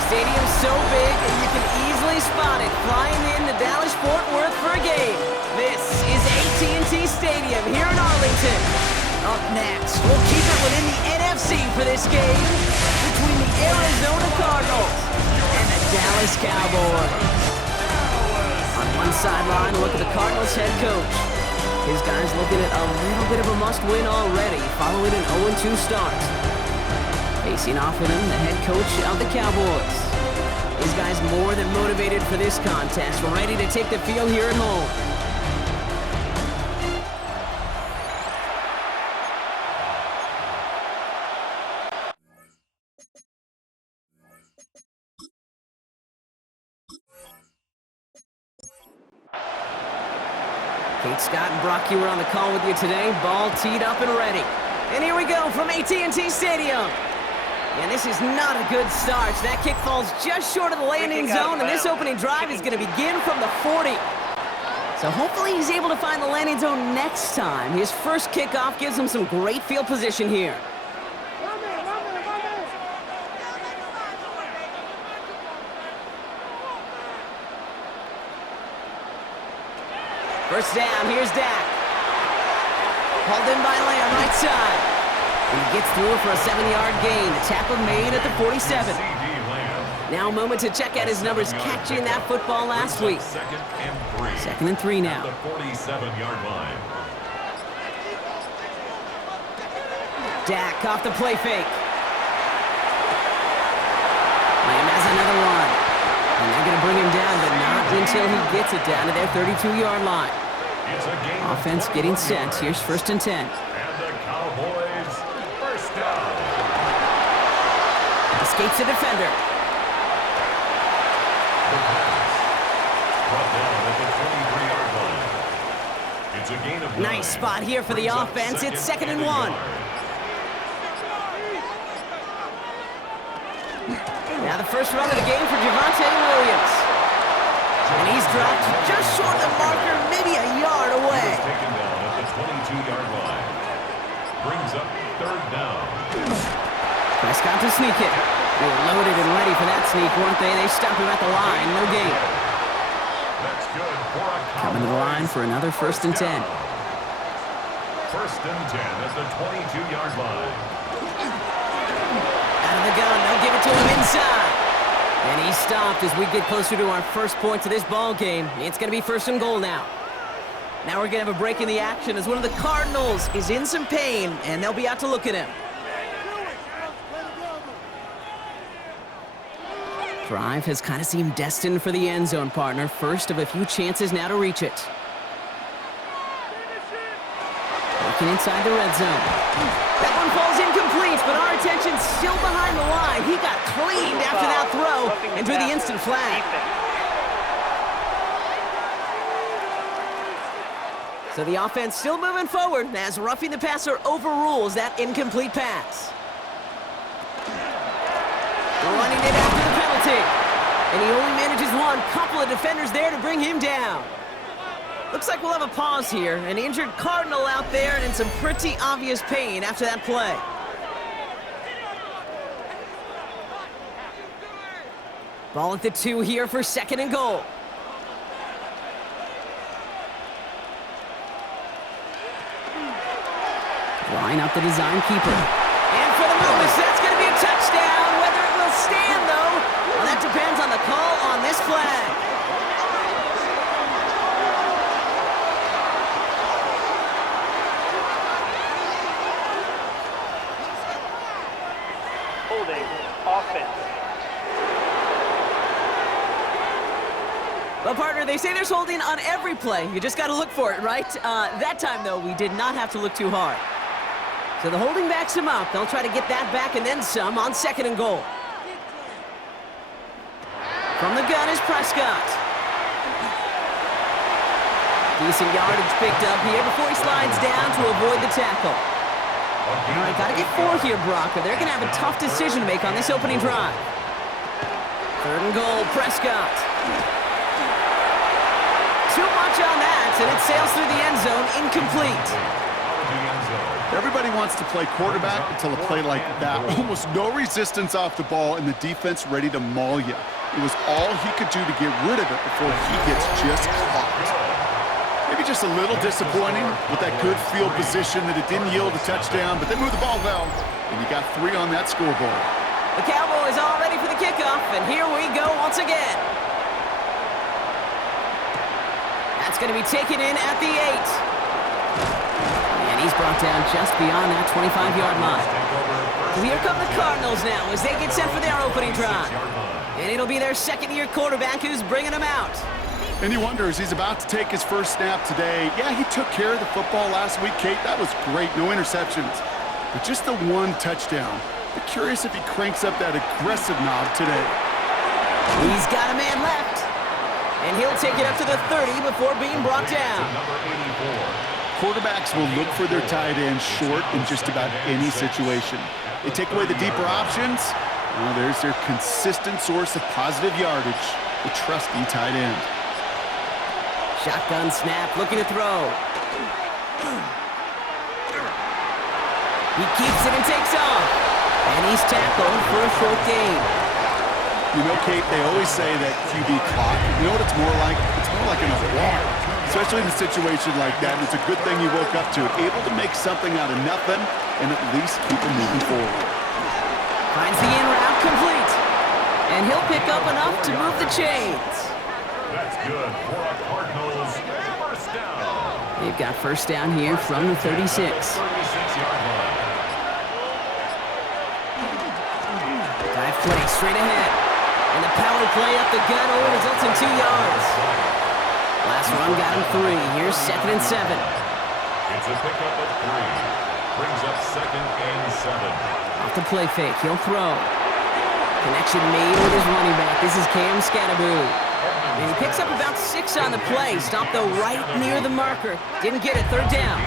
The stadium's so big, and you can easily spot it flying in to Dallas-Fort Worth for a game. This is AT&T Stadium here in Arlington. Up next, we'll keep it within the NFC for this game between the Arizona Cardinals and the Dallas Cowboys. On one sideline, look at the Cardinals head coach. His guys looking at a little bit of a must-win already, following an 0-2 start. Facing off with him, the head coach of the Cowboys. These guys more than motivated for this contest, ready to take the field here at home. Kate Scott and Brock Hewitt on the call with you today. Ball teed up and ready. And here we go from AT&T Stadium. And this is not a good start. That kick falls just short of the landing zone, and this opening drive is going to begin from the 40. So hopefully he's able to find the landing zone next time. His first kickoff gives him some great field position here. First down, here's Dak. Hauled in by Lamb, right side. And he gets through for a 7-yard gain. The tackle made at the 47. Now a moment to check out his numbers catching that football last week. Second and three now. The 47-yard line. Dak off the play fake. Lamb has another one. And they're going to bring him down, but not until he gets it down to their 32-yard line. Offense getting set. Here's first and 10. And the Cowboys first down. Escapes the defender. The pass. Brought down at the 23-yard line. It's a gain of 9. Nice spot here for the offense. It's second and 1. Now the first run of the game for Javonte Williams. And he's dropped just short of the marker, maybe a yard away. He's taken down at the 22-yard line. Brings up third down. Prescott to sneak it. They were loaded and ready for that sneak, weren't they? They stopped him at the line. No gain. That's good for a Cowboys. Coming to the line for another first and 10. First and 10 at the 22-yard line. Out of the gun, they'll give it to him inside. And he stopped as we get closer to our first point to this ball game. It's going to be first and goal now. Now we're going to have a break in the action as one of the Cardinals is in some pain, and they'll be out to look at him. Drive has kind of seemed destined for the end zone, partner. First of a few chances now to reach it. Looking inside the red zone. That one falls incomplete, but our attention's still behind the line. He got cleaned after that throw and drew the instant flag. So the offense still moving forward as roughing the passer overrules that incomplete pass. Running it after the penalty. And he only manages one. Couple of defenders there to bring him down. Looks like we'll have a pause here. An injured Cardinal out there and in some pretty obvious pain after that play. Ball at the 2 here for second and goal. Line up the design keeper. And for the moment, that's going to be a touchdown. Whether it will stand, though, well, that depends on the call on this flag. Offense. Well, partner, they say there's holding on every play. You just got to look for it, right? That time, though, we did not have to look too hard. So the holding backs him up. They'll try to get that back and then some on second and goal. From the gun is Prescott. Decent yardage picked up here before he slides down to avoid the tackle. All right, got to get 4 here, Brock, or they're going to have a tough decision to make on this opening drive. Third and goal, Prescott. Too much on that, and it sails through the end zone, incomplete. Everybody wants to play quarterback until a play like that. Almost no resistance off the ball and the defense ready to maul you. It was all he could do to get rid of it before he gets just caught. Maybe just a little disappointing with that good field position that it didn't yield a touchdown, but they moved the ball well, and you got 3 on that scoreboard. The Cowboys all ready for the kickoff, and here we go once again. That's going to be taken in at the 8. He's brought down just beyond that 25-yard line. So here come the Cardinals now as they get set for their opening drive. And it'll be their second-year quarterback who's bringing them out. And he wonders, he's about to take his first snap today. Yeah, he took care of the football last week, Kate. That was great. No interceptions. But just the 1 touchdown. I'm curious if he cranks up that aggressive knob today. He's got a man left. And he'll take it up to the 30 before being brought down. Quarterbacks will look for their tight end short in just about any situation. They take away the deeper options. Well, there's their consistent source of positive yardage, the trusty tight end. Shotgun snap, looking to throw. He keeps it and takes off. And he's tackled for a short gain. You know, Kate, they always say that QB clock. You know what it's more like? It's more like an alarm. Especially in a situation like that, it's a good thing you woke up to it. Able to make something out of nothing and at least keep it moving forward. Finds the in route complete. And he'll pick up enough to move the chains. That's good for a Cardinals first down. They've got first down here from the 36. 36-yard line. Dive play straight ahead. And the power play up the gut only results in 2 yards. Last run got him 3. Here's 2nd and 7. It's a pickup of 3. Brings up 2nd and 7. Off the play fake. He'll throw. Connection made with his running back. This is Cam Scatterboo. And he picks up about 6 on the play. Stopped though right near the marker. Didn't get it. 3rd down.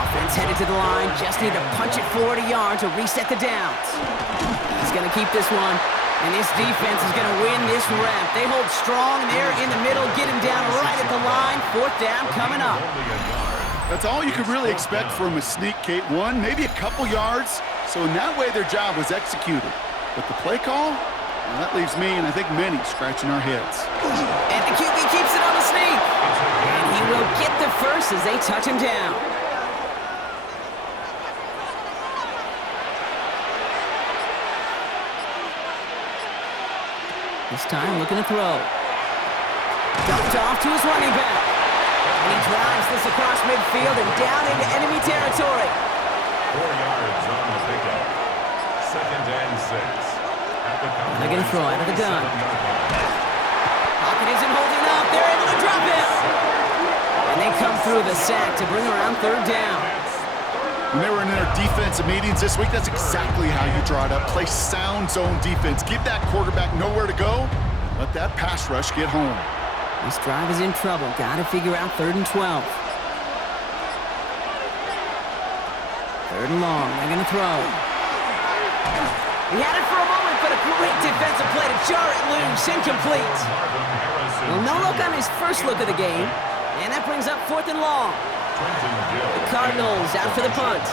Offense headed to the line. Just need to punch it 40 yards to reset the downs. He's going to keep this one. And this defense is going to win this rep. They hold strong there in the middle, get him down right at the line. 4th down coming up. That's all you could really expect from a sneak, Kate. 1, maybe a couple yards. So in that way, their job was executed. But the play call, well, that leaves me and I think many scratching our heads. And the QB keeps it on the sneak. And he will get the first as they touch him down. This time looking to throw. Dumped off to his running back. And he drives this across midfield and down into enemy territory. 4 yards on the pickup. 2nd and 6. They're going to throw out of the gun. Pocket isn't holding up. They're able to drop it. And they come through the sack to bring around 3rd down. When they were in their defensive meetings this week, that's exactly how you draw it up. Play sound zone defense. Give that quarterback nowhere to go. Let that pass rush get home. This drive is in trouble. Got to figure out 3rd and 12. 3rd and long. They're going to throw. He had it for a moment, but a great defensive play to jar it loose. Incomplete. Well, no look on his first look of the game. And that brings up 4th and long. The Cardinals out for the punt.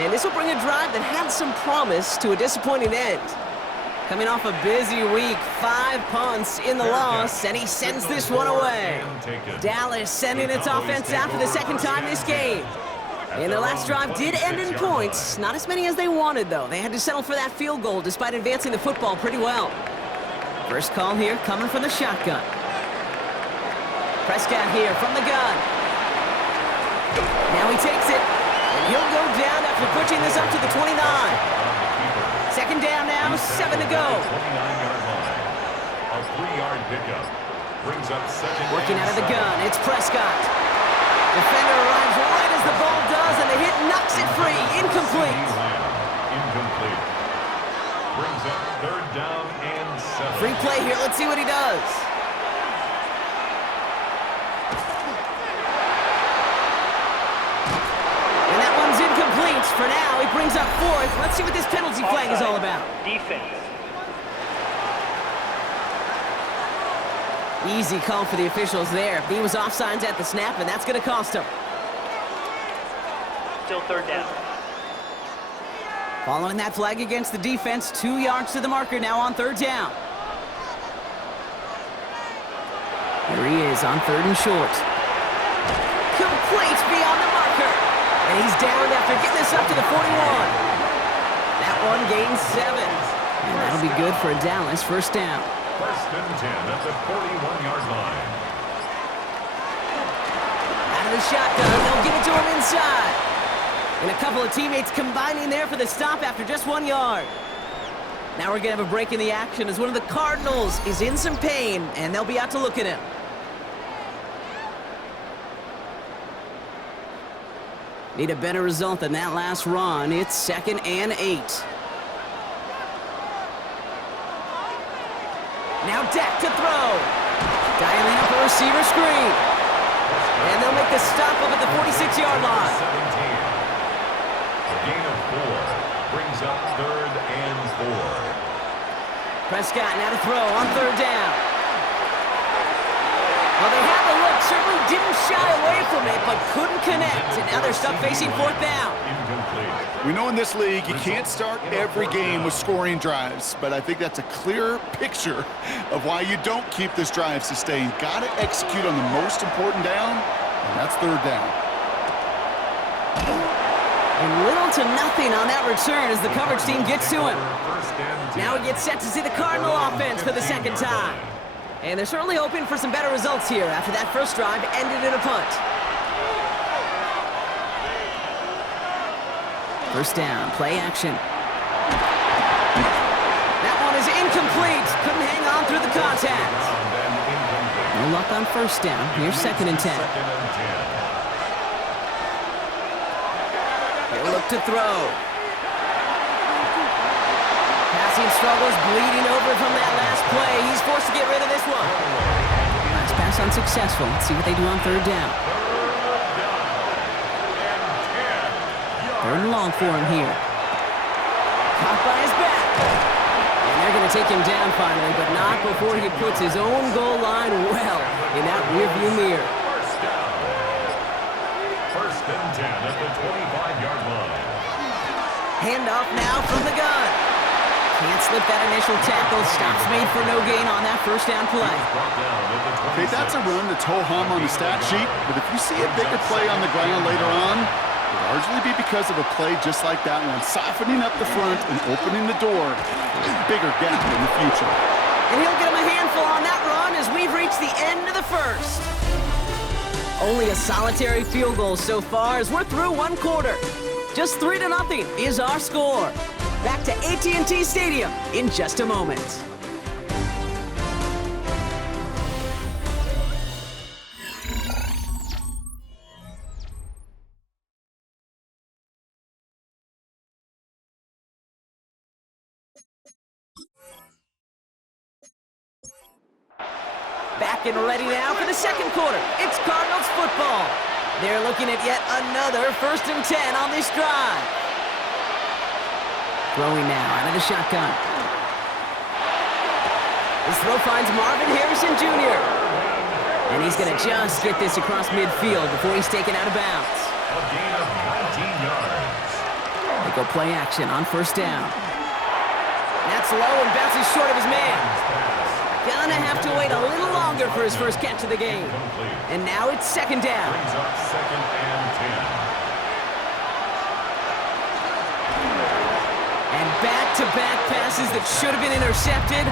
And this will bring a drive that had some promise to a disappointing end. Coming off a busy week, 5 punts in the loss, and he sends this one away. Dallas sending its offense out for the 2nd time this game. And their last drive did end in points. Not as many as they wanted, though. They had to settle for that field goal despite advancing the football pretty well. First call here coming from the shotgun. Prescott here from the gun. Now he takes it, and he'll go down after pushing this up to the 29. 2nd down now, 7 to go. 29-yard line. A 3-yard pickup. Brings up 2nd. Working out of the gun, it's Prescott. Defender arrives right as the ball does, and the hit knocks it free. Incomplete. Incomplete. Brings up 3rd down and 7. Free play here. Let's see what he does. And that one's incomplete. For now, he brings up 4th. Let's see what this penalty flag is all about. Defense. Easy call for the officials there. He was offsides at the snap, and that's going to cost him. still third down. Following that flag against the defense, 2 yards to the marker now on third down. Here he is on third and short. Complete beyond the marker. And he's down after getting this up to the 41. That one gains 7. And that'll be good for a Dallas first down. First and 10 at the 41-yard line. Out of the shotgun, they'll give it to him inside. And a couple of teammates combining there for the stop after just 1 yard. Now we're going to have a break in the action as one of the Cardinals is in some pain, and they'll be out to look at him. Need a better result than that last run. It's 2nd and 8. Now Dak to throw. Dialing up a receiver screen. And they'll make the stop up at the 46-yard line. 17. A gain of 4 brings up 3rd and 4. Prescott now to throw on third down. Well, they had the look, certainly didn't shy away from it, but couldn't connect. And now they're stuck facing 4th down. Incomplete. We know in this league you can't start every game with scoring drives, but I think that's a clear picture of why you don't keep this drive sustained. Got to execute on the most important down, and that's third down. And little to nothing on that return as the coverage team gets to him. Now he gets set to see the Cardinal offense for the second time. And they're certainly hoping for some better results here after that first drive ended in a punt. First down, play action. That one is incomplete. Couldn't hang on through the contact. No luck on first down. Here's 2nd and 10. He'll look to throw. Passing struggles, bleeding over from that last play. He's forced to get rid of this one. Last pass unsuccessful. Let's see what they do on third down. 3rd and long for him here. Caught by his back. And they're going to take him down finally, but not before he puts his own goal line well in that rearview mirror. First and 10 at the 25-yard line. Handoff now from the gun. Can't slip that initial tackle. Stops made for no gain on that first down play. Okay, that's a run that's ho-hum on the stat sheet, but if you see a bigger play on the ground later on, it'll largely be because of a play just like that one, softening up the front and opening the door for a bigger gap in the future. And he'll get him a handful on that run as we've reached the end of the first. Only a solitary field goal so far as we're through 1 quarter. Just 3-0 is our score. Back to AT&T Stadium in just a moment. Back and ready now for the second quarter. It's Cardinals football. They're looking at yet another 1st and 10 on this drive. Throwing now out of the shotgun. His throw finds Marvin Harrison Jr. And he's going to just get this across midfield before he's taken out of bounds. A gain of 19 yards. They go play action on first down. That's low and bounces short of his man. Gonna have to wait a little longer for his first catch of the game. And now it's 2nd down. Brings up 2nd and 10. And back-to-back passes that should have been intercepted.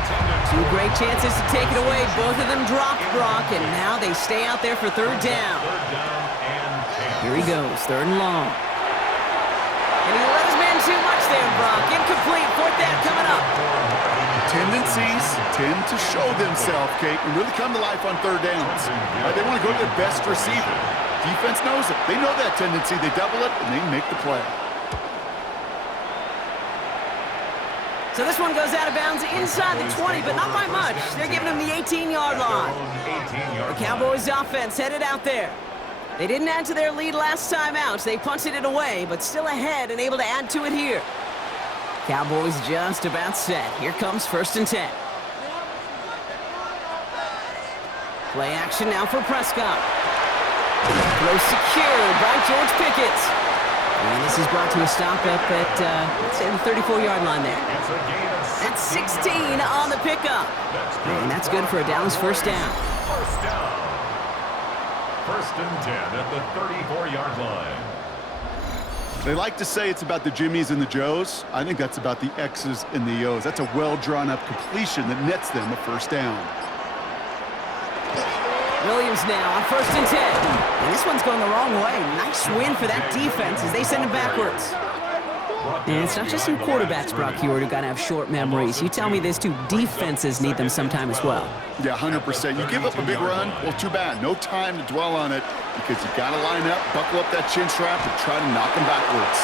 2 great chances to take it away. Both of them dropped Brock, and now they stay out there for 3rd down. 3rd down and 10. Here he goes, 3rd and long. And he let his man too much there, Brock. Incomplete, 4th down coming up. Tendencies tend to show themselves, Kate, and really come to life on 3rd downs. They want to go to their best receiver. Defense knows it. They know that tendency. They double it, and they make the play. So this one goes out of bounds inside the 20, but not by much. They're giving him the 18-yard line. The Cowboys offense headed out there. They didn't add to their lead last time out. They punted it away, but still ahead and able to add to it here. Cowboys just about set. Here comes 1st and 10. Play action now for Prescott. Throw secured by George Pickett. And this is brought to a stop up at, let's say, the 34-yard line there. It's a gain of That's 16 on the pickup. And that's good for a Dallas first down. First down. First and 10 at the 34-yard line. They like to say it's about the Jimmies and the Joes. I think that's about the X's and the O's. That's a well-drawn-up completion that nets them a first down. Williams now on first and 10. And this one's going the wrong way. Nice win for that defense as they send it backwards. And it's not just some quarterbacks, Brock Heward, who got to have short memories. You tell me this too, defenses need them sometime as well. Yeah, 100%. You give up a big run, well, too bad. No time to dwell on it because you got to line up, buckle up that chin strap, and try to knock them backwards.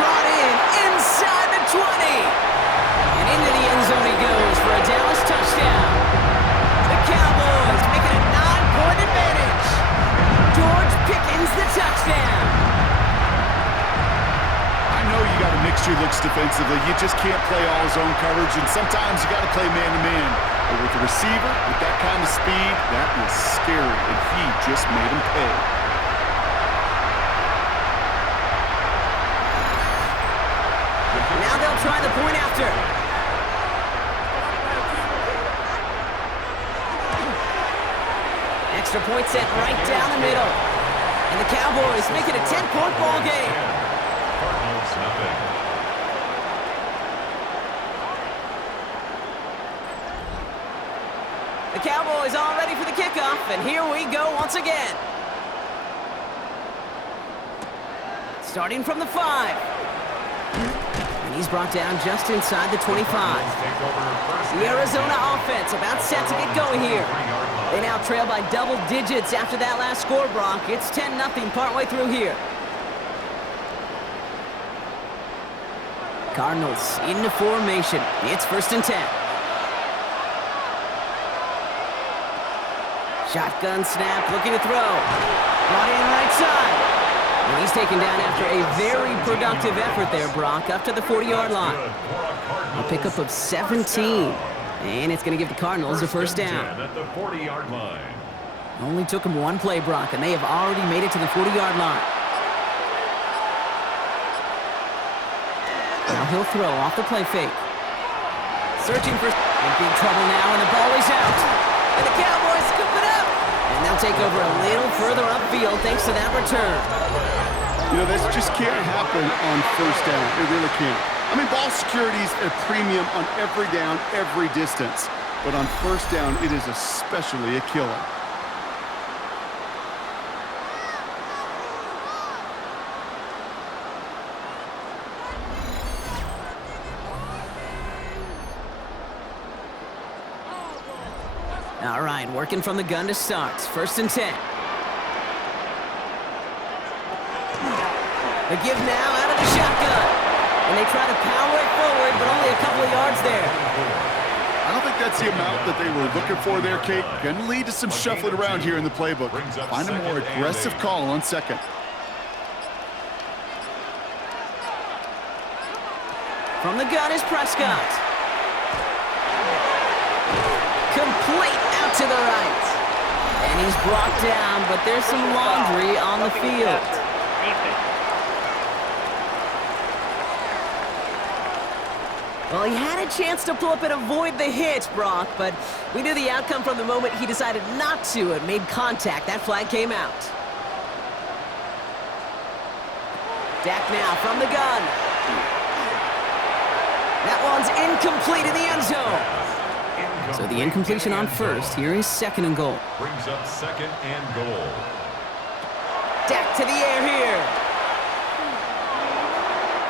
Brought in inside the 20. And into the end zone he goes for a Dallas touchdown. The Cowboys make it a 9-point advantage. George Pickens the touchdown. I know you got to mix your looks defensively. You just can't play all zone coverage, and sometimes you got to play man-to-man. But with the receiver, with that kind of speed, that is scary, and he just made him pay. Now they'll try the point after. Extra point set right down the middle. And the Cowboys make it a 10-point ball game. Cardinals nothing. The Cowboys all ready for the kickoff, and here we go once again. Starting from the 5. And he's brought down just inside the 25. The Arizona offense about set to get going here. They now trail by double digits after that last score, Brock. It's 10-0 partway through here. Cardinals into formation. It's first and 10. Shotgun snap, looking to throw. Brought in right side. And he's taken down after a very productive effort there, Brock, up to the 40-yard line. A pickup of 17. And it's going to give the Cardinals a first down. At the 40-yard line. Only took them one play, Brock, and they have already made it to the 40-yard line. Now he'll throw off the play fake. Searching for in big trouble now, and the ball is out. And the Cowboys scoop it up. And they'll take over a little further upfield thanks to that return. You know, this just can't happen on first down. It really can't. I mean, ball security is a premium on every down, every distance. But on first down, it is especially a killer. All right, working from the gun to start. First and 10. The give now out of the shotgun. And they try to power it forward, but only a couple of yards there. I don't think that's the amount that they were looking for there, Kate. Going to lead to some shuffling around here in the playbook. Find a more aggressive call on second. From the gun is Prescott. Complete out to the right. And he's brought down, but there's some laundry on the field. Well, he had a chance to pull up and avoid the hit, Brock, but we knew the outcome from the moment he decided not to and made contact. That flag came out. Dak now from the gun. That one's incomplete in the end zone. So the incompletion on first. Here is second and goal. Brings up second and goal. Dak to the air here.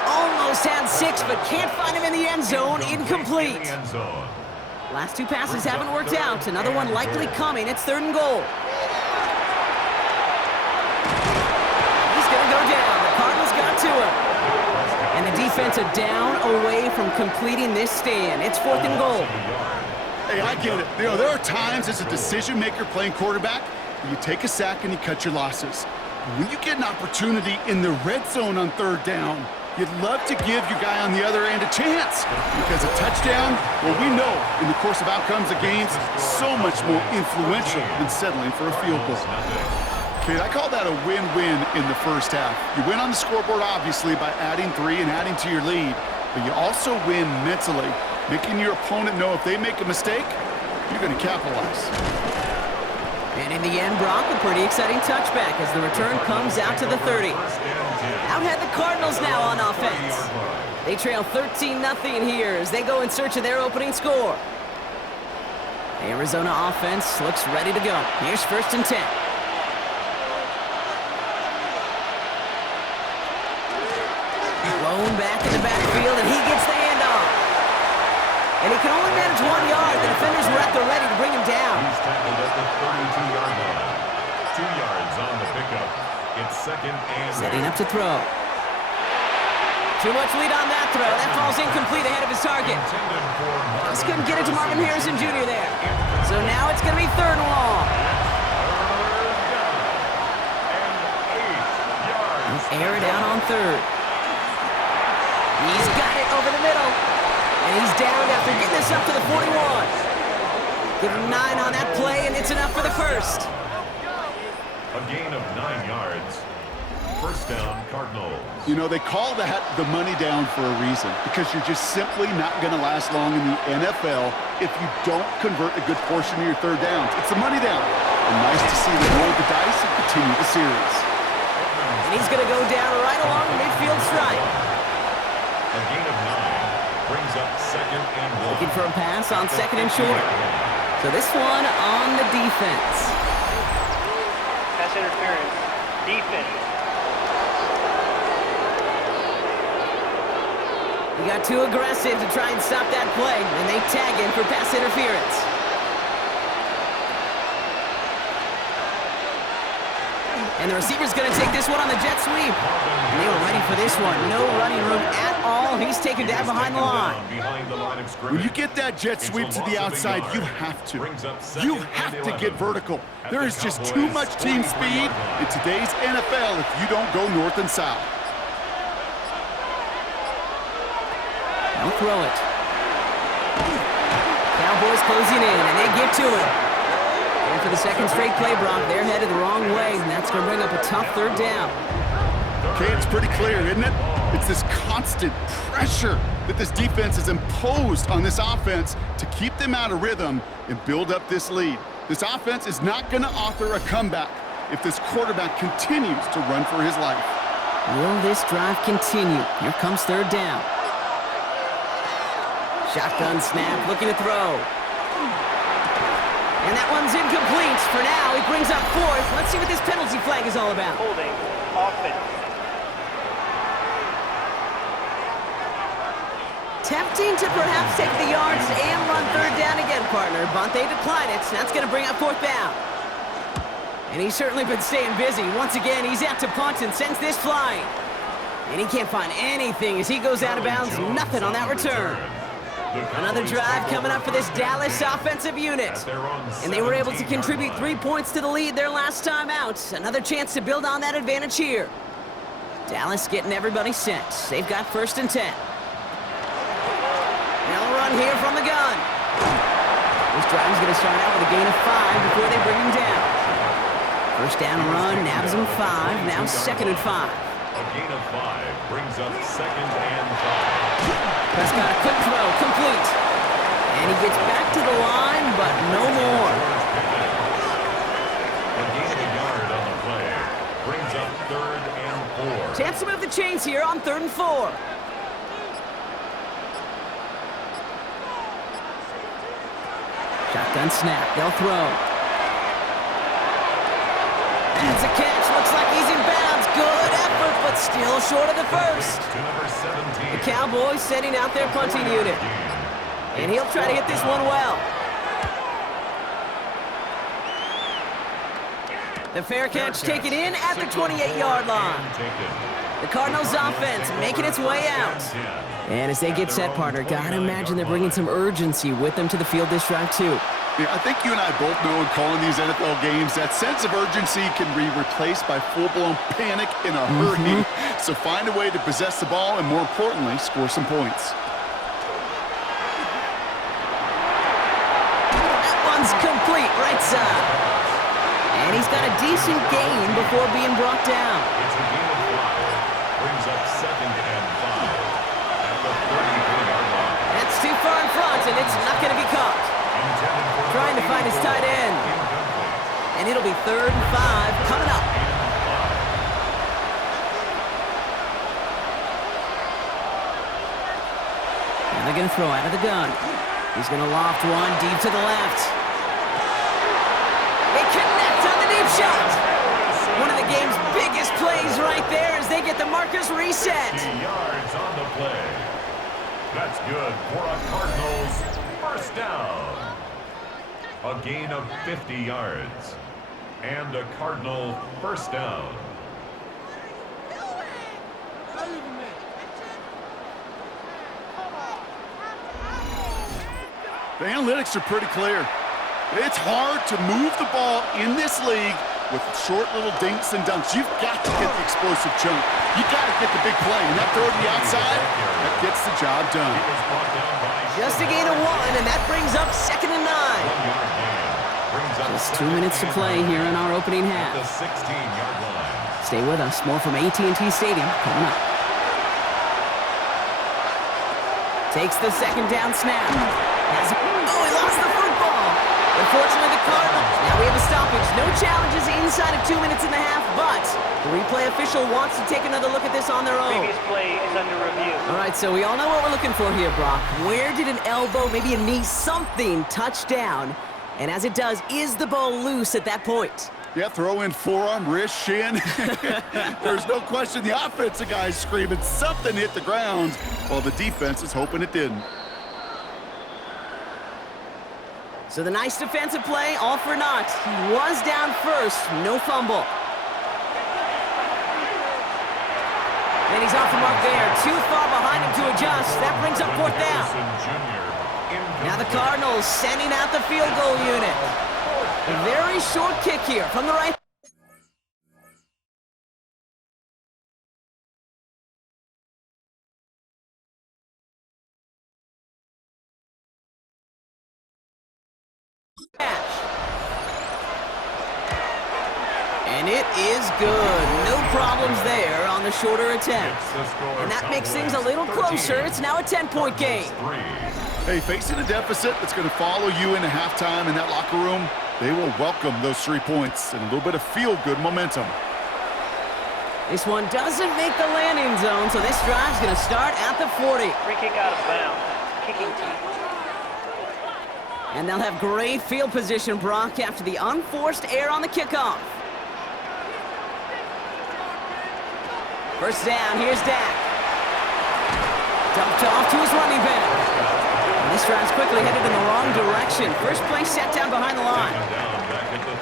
Almost had 6, but can't find him in the end zone. Incomplete. Last two passes haven't worked out. Another one likely coming. It's third and goal. He's going to go down. The Cardinals got to him. And the defense a down away from completing this stand. It's fourth and goal. Hey, I get it. You know, there are times as a decision maker playing quarterback, you take a sack and you cut your losses. When you get an opportunity in the red zone on third down, you'd love to give your guy on the other end a chance, because a touchdown, well, we know in the course of outcomes of games, so much more influential than settling for a field goal. Kate, I call that a win-win in the first half. You win on the scoreboard, obviously, by adding 3 and adding to your lead, but you also win mentally, making your opponent know if they make a mistake, you're going to capitalize. And in the end, Brock, a pretty exciting touchback as the return comes out to the 30. Out head the Cardinals now on offense. They trail 13-0 here as they go in search of their opening score. The Arizona offense looks ready to go. Here's 1st and 10. Blown back in the backfield, and he gets the handoff. And he can only manage 1 yard. The defenders were at the ready to bring him down. He's tackled at the 32-yard line. 2 yards on the pickup. It's 2nd and... Setting up to throw. Too much lead on that throw. That falls incomplete ahead of his target. Just couldn't get it to Marvin Harrison Jr. there. So now it's going to be 3rd and long. Air it out on 3rd. He's got it over the middle. And he's down after getting this up to the 41. Give him 9 on that play, and it's enough for the first. A gain of 9 yards. 1st down, Cardinals. You know, they call that the money down for a reason, because you're just simply not going to last long in the NFL if you don't convert a good portion of your 3rd downs. It's the money down. And nice to see them roll the dice and continue the series. And he's going to go down right along the midfield stripe. A gain of 9 brings up 2nd and 1. Looking for a pass on 2nd and short. So this one on the defense. Pass interference. Defense. He got too aggressive to try and stop that play, and they tag him for pass interference. And the receiver's going to take this one on the jet sweep. And they were ready for this one. No running room at all. He's taken down behind the line. When you get that jet sweep to the outside, you have to. You have to get vertical. There is just too much team speed in today's NFL if you don't go north and south. Don't throw it. Cowboys closing in, and they get to it. And for the 2nd straight play, Brock, they're headed the wrong way, and that's going to bring up a tough 3rd down. Okay, it's pretty clear, isn't it? It's this constant pressure that this defense has imposed on this offense to keep them out of rhythm and build up this lead. This offense is not going to author a comeback if this quarterback continues to run for his life. Will this drive continue? Here comes 3rd down. Shotgun snap, looking to throw. And that one's incomplete. For now, he brings up 4th. Let's see what this penalty flag is all about. Holding. Offense. Tempting to perhaps take the yards and run 3rd down again, partner. But they decline it. That's going to bring up 4th down. And he's certainly been staying busy. Once again, he's out to punt and sends this flying. And he can't find anything as he goes out of bounds. Nothing on that return. Another drive coming up for this Dallas offensive unit. And they were able to contribute 3 points to the lead their last time out. Another chance to build on that advantage here. Dallas getting everybody set. They've got 1st and 10. Now a run here from the gun. This drive is going to start out with a gain of 5 before they bring him down. 1st down run, nabs him 5. Now 2nd and 5. A gain of 5 brings up 2nd and 5. Prescott, a quick throw, complete. And he gets back to the line, but no more. A gain of a yard on the play brings up 3rd and 4. Chance to move the chains here on 3rd and 4. Shotgun snap, they'll throw. That's a catch, looks like he's in bounds. Good effort, but still short of the first. To number 17. The Cowboys setting out their punting unit. And he'll try to hit this one well. The fair catch taken in at the 28-yard line. The Cardinals offense making its way out. And as they get set, partner, gotta imagine they're bringing some urgency with them to the field this drive, too. Yeah, I think you and I both know in calling these NFL games that sense of urgency can be replaced by full-blown panic in a hurry. So find a way to possess the ball and, more importantly, score some points. That one's complete, right side. And he's got a decent gain before being brought down. It's a gain of 5. Brings up 2nd and 5 at the 33-yard line. That's too far in front, and it's not going to be caught. Trying to find his tight end. And it'll be 3rd and 5 coming up. And they're going to throw out of the gun. He's going to loft one deep to the left. It connects on the deep shot. One of the game's biggest plays right there as they get the markers reset. 50 yards on the play. That's good for a Cardinals first down. A gain of 50 yards. And a Cardinal first down. The analytics are pretty clear. It's hard to move the ball in this league with short little dinks and dunks. You've got to get the explosive chunk. You've got to get the big play. And that throw to the outside, that gets the job done. Just a gain of 1, and that brings up 2nd and 9. Just 2 minutes to play here in our opening half. The 16-yard line. Stay with us. More from AT&T Stadium coming up. Takes the 2nd down snap. He lost the football. Unfortunately, the Cardinals. Now we have a stoppage. No challenges inside of 2 minutes and a half, but the replay official wants to take another look at this on their own. Previous play is under review. All right, so we all know what we're looking for here, Brock. Where did an elbow, maybe a knee, something touch down? And as it does, is the ball loose at that point? Yeah, throw in forearm, wrist, shin. There's no question the offensive guy's screaming something hit the ground while the defense is hoping it didn't. So the nice defensive play, all for naught. He was down first, no fumble. And he's off the mark there. Too far behind him to adjust. That brings up 4th down. Now the Cardinals sending out the field goal unit. A very short kick here from the right. And it is good. No problems there on the shorter attempt. And that makes things a little closer. It's now a 10-point game. Hey, facing a deficit that's going to follow you into halftime in that locker room, they will welcome those 3 points and a little bit of feel-good momentum. This one doesn't make the landing zone, so this drive's going to start at the 40. Free kick out of bounds. Kicking team. And they'll have great field position, Brock, after the unforced error on the kickoff. First down, here's Dak. Dumped off to his running back. And this drive's quickly headed in the wrong direction. First play set down behind the line. Back at the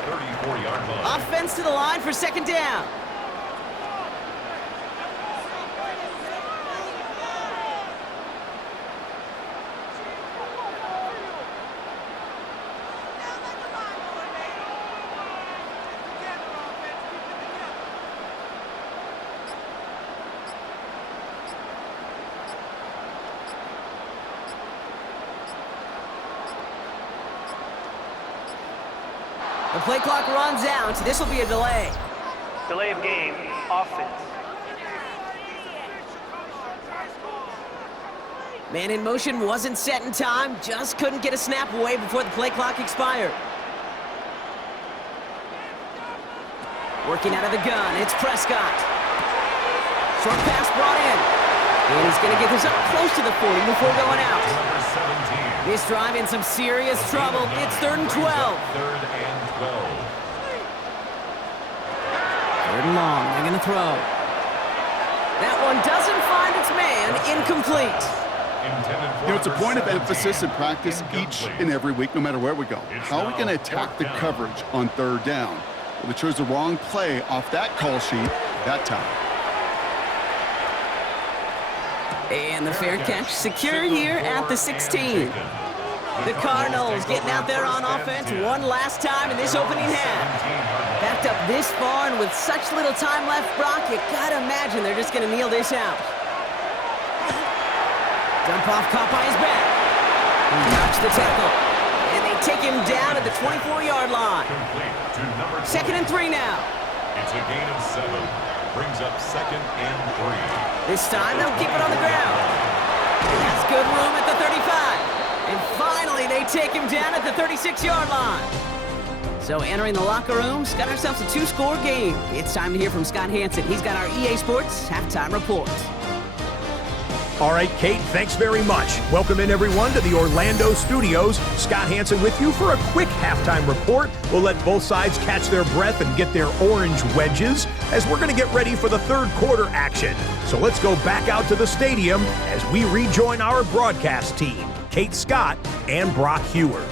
34-yard line. Offense to the line for 2nd down. The play clock runs out. This will be a delay. Delay of game. Offense. Man in motion wasn't set in time. Just couldn't get a snap away before the play clock expired. Working out of the gun. It's Prescott. Short pass brought in. And he's going to get this up close to the 40 before going out. This drive in some serious trouble. It's 3rd and 12. 3rd and 12. 3rd and long. They're going to throw. That one doesn't find its man. Incomplete. You know, it's a point of emphasis in practice each and every week, no matter where we go. How are we going to attack the coverage on 3rd down? Well, they chose the wrong play off that call sheet that time. And the fair catch secure here at the 16. The Cardinals getting out there on offense one last time in this opening half. Backed up this far and with such little time left, Brock, you gotta imagine they're just gonna kneel this out. Dump off caught by his back. He notched the tackle. And they take him down at the 24-yard line. Complete to number 20. 2nd and 3 now. It's a gain of 7. Brings up 2nd and 3. This time they'll keep it on the ground. That's good room at the 35. And finally, they take him down at the 36-yard line. So entering the locker room, got ourselves a 2-score game. It's time to hear from Scott Hansen. He's got our EA Sports halftime report. All right, Kate, thanks very much. Welcome in, everyone, to the Orlando studios. Scott Hansen with you for a quick halftime report. We'll let both sides catch their breath and get their orange wedges as we're going to get ready for the third quarter action. So let's go back out to the stadium as we rejoin our broadcast team, Kate Scott and Brock Hewer.